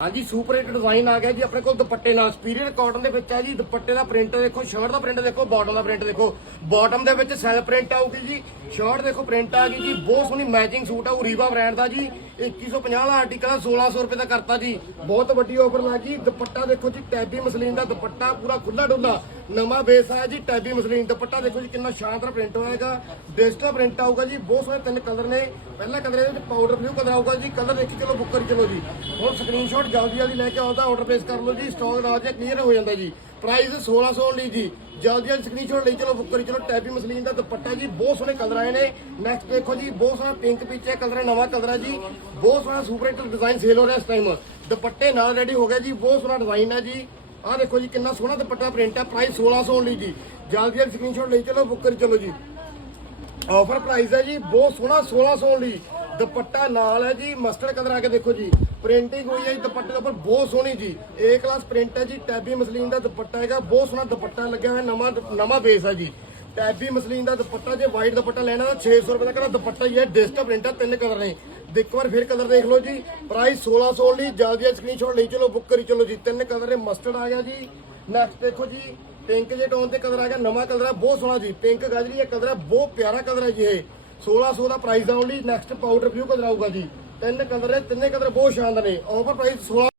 ਹਾਂਜੀ super hit design ਆ ਗਿਆ ਜੀ, ਆਪਣੇ ਕੋਲ ਦੁਪੱਟੇ ਨਾਲ ਸਪੀਰੀਅਰ ਕਾਟਨ ਦੇ ਵਿੱਚ ਹੈ ਜੀ, ਦੁਪੱਟੇ ਦਾ ਪ੍ਰਿੰਟ ਦੇਖੋ ਸ਼ਰਟ ਦਾ ਪ੍ਰਿੰਟ ਦੇਖੋ ਬਾਟਮ ਦਾ ਪ੍ਰਿੰਟ ਦੇਖੋ। ਬਾਟਮ ਦੇ ਵਿੱਚ ਸੈਲ ਪ੍ਰਿੰਟ ਆਊਗੀ ਜੀ ਸ਼ਰਟ ਦੇਖੋ ਪ੍ਰਿੰਟ ਆ ਗਈ ਜੀ, ਬਹੁਤ ਸੋਹਣੀ ਮੈਚਿੰਗ ਸੂਟ ਆ, ਉਹ ਰੀਵਾ ਬ੍ਰਾਂਡ ਦਾ ਜੀ 2150 ਦਾ ਆਰਟੀਕਲ 1600 ਰੁਪਏ ਦਾ ਕਰਤਾ ਜੀ। ਬਹੁਤ ਵੱਡੀ ਆਫਰ ਲੱਗੀ ਦੁਪੱਟਾ ਦੇਖੋ ਜੀ ਟੈਬੀ ਮਸਲੀਨ ਦਾ ਦੁਪੱਟਾ ਪੂਰਾ ਖੁੱਲਾ ਡੁੱਲਾ ਨਵਾਂ ਬੇਸ ਆਇਆ ਜੀ ਟੈਬੀ ਮਸਲੀਨ ਦੁਪੱਟਾ ਦੇਖੋ ਜੀ, ਕਿੰਨਾ ਸ਼ਾਨਦਾਰ ਪ੍ਰਿੰਟ ਹੋਏਗਾ ਡਿਜੀਟਲ ਪ੍ਰਿੰਟ ਆਊਗਾ ਜੀ, ਬਹੁਤ ਸੋਹਣੇ ਤਿੰਨ ਕਲਰ ਨੇ। ਪਹਿਲਾ ਕਲਰ ਇਹਦੇ ਵਿੱਚ ਪਾਊਡਰ ਬਲੂ ਕਲਰ ਆਊਗਾ ਜੀ ਕਲਰ ਦੇਖੀ ਚਲੋ ਬੁੱਕ ਕਰੀ ਚਲੋ ਜੀ। ਹੁਣ ਸਕਰੀਨਸ਼ਾਟ ਜਲਦੀ ਜਲਦੀ ਲੈ ਕੇ ਆਉਂਦਾ ਆਰਡਰ ਪਲੇਸ ਕਰ ਲਓ ਜੀ ਸਟਾਕ ਨਾਲ ਜੇ ਕਲੀਅਰ ਹੋ ਜਾਂਦਾ ਜੀ। ਪ੍ਰਾਈਸ 1600 ਲਈ ਜੀ। ਜਲਦੀ ਜਲਦੀ ਸਕਰੀਨਸ਼ਾਟ ਲਈ ਚਲੋ ਬੁੱਕ ਕਰੀ ਚਲੋ ਟੈਬੀ ਮਸਲੀਨ ਦਾ ਦੁਪੱਟਾ ਜੀ। ਬਹੁਤ ਸੋਹਣੇ ਕਲਰ ਆਏ ਨੇ। ਨੈਕਸਟ ਦੇਖੋ ਜੀ, ਬਹੁਤ ਸੋਹਣਾ ਪਿੰਕ ਪਿੱਛੇ ਕਲਰ ਹੈ, ਨਵਾਂ ਕਲਰ ਹੈ ਜੀ। ਬਹੁਤ ਸੋਹਣਾ ਸੁਪਰ ਹਿੱਟ ਡਿਜ਼ਾਈਨ ਸੇਲ ਹੋ ਰਿਹਾ ਇਸ ਟਾਈਮ ਦੁਪੱਟੇ ਨਾਲ ਰੈਡੀ ਹੋ ਗਿਆ ਜੀ, ਬਹੁਤ ਸੋਹਣਾ ਡਿਜ਼ਾਈਨ ਹੈ ਜੀ। ਆਹ ਦੇਖੋ ਜੀ, ਕਿੰਨਾ ਸੋਹਣਾ ਦੁਪੱਟਾ ਪ੍ਰਿੰਟ ਹੈ। ਪ੍ਰਾਈਸ 1600 ਲਈ ਜੀ। ਜਲਦੀ ਜਲਦੀ ਸਕਰੀਨਸ਼ਾਟ ਲਈ ਚਲੋ ਬੁੱਕ ਕਰੀ ਚਲੋ ਜੀ। ਆਫਰ ਪ੍ਰਾਈਸ ਹੈ ਜੀ, ਬਹੁਤ ਸੋਹਣਾ 1600 ਲਈ ਦੁਪੱਟਾ ਨਾਲ ਹੈ ਜੀ ਮਸਟਰਡ ਕਲਰ ਆ ਕੇ ਦੇਖੋ ਜੀ। ਪ੍ਰਿੰਟਿੰਗ ਹੋਈ ਹੈ ਜੀ, ਦੁਪੱਟੇ ਦੇ ਉੱਪਰ ਬਹੁਤ ਸੋਹਣੀ ਜੀ। ਏ ਕਲਾਸ ਪ੍ਰਿੰਟ ਹੈ ਜੀ, ਟੈਬੀ ਮਸਲੀਨ ਦਾ ਦੁਪੱਟਾ ਹੈਗਾ, ਬਹੁਤ ਸੋਹਣਾ ਦੁਪੱਟਾ ਲੱਗਿਆ ਹੋਇਆ, ਨਵਾਂ ਨਵਾਂ ਬੇਸ ਹੈ ਜੀ। ਟੈਬੀ ਮਸਲੀਨ ਦਾ ਦੁਪੱਟਾ ਜੇ ਵਾਈਟ ਦੁਪੱਟਾ ਲੈਣਾ ਤਾਂ 600 ਰੁਪਏ ਦਾ ਕਹਿੰਦਾ ਦੁਪੱਟਾ ਹੀ ਹੈ ਡਿਜੀਟਲ ਪ੍ਰਿੰਟ ਹੈ, ਤਿੰਨ ਕਲਰ ਨੇ। ਇੱਕ ਵਾਰ ਫਿਰ ਕਲਰ ਦੇਖ ਲਓ ਜੀ ਪ੍ਰਾਈਸ 1600 ਲਈ ਜਲਦੀ ਸਕਰੀਨਸ਼ਾਟ ਲਈ ਚਲੋ ਬੁੱਕ ਕਰੀ ਚਲੋ ਜੀ। ਤਿੰਨ ਕਲਰ ਨੇ ਮਸਟਰਡ ਆ ਗਿਆ ਜੀ। ਨੈਕਸਟ ਦੇਖੋ ਜੀ ਪਿੰਕ ਜੇ ਟੋਨ ਤੇ ਕਲਰ ਆ ਗਿਆ, ਨਵਾਂ ਕਲਰ ਹੈ ਬਹੁਤ ਸੋਹਣਾ ਜੀ। ਪਿੰਕ ਗਾਜਰੀ, ਇਹ ਕਲਰ ਹੈ ਬਹੁਤ ਪਿਆਰਾ ਕਲਰ ਹੈ ਜੀ ਇਹ। 1600 ਦਾ ਪ੍ਰਾਈਸ ਆਉਣ ਲਈ ਨੈਕਸਟ ਪਾਊਡਰ ਬਲੂ ਕਲਰ ਆਊਗਾ ਜੀ। ਤਿੰਨ ਕਲਰ ਹੈ ਤਿੰਨੇ ਕਲਰ ਬਹੁਤ ਸ਼ਾਨਦਾਰ ਨੇ। Offer price 16